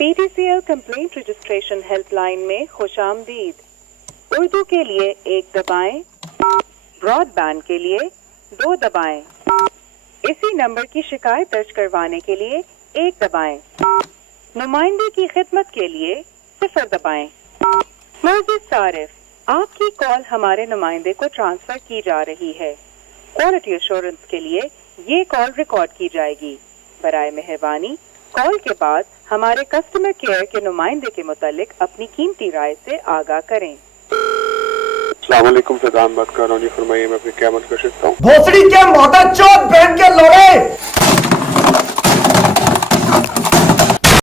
PTCL complaint registration helpline में खुशामदीद। उर्दू के लिए 1 दबाएं, ब्रॉडबैंड के लिए 2 दबाएं। इसी नंबर की शिकायत दर्ज करवाने के लिए 1 दबाएं। नुमाइंदे की खिदमत के लिए 0 दबाएं। मोअज़्ज़िज़ सारिफ, आपकी कॉल हमारे नुमाइंदे को ट्रांसफर की जा रही है। क्वालिटी एश्योरेंस के लिए ये कॉल रिकॉर्ड की जाएगी। बराए मेहरबानी कॉल के बाद हमारे कस्टमर केयर के नुमाइंदे के मुतालिक अपनी कीमती राय से आगाह करें। अस्सलाम वालेकुम, सदाम बात कर रहा हूँ जी, फरमाइए मैं आपकी क्या मदद कर सकता हूँ। भोसड़ी के माता चौथ बहन के लोड़े।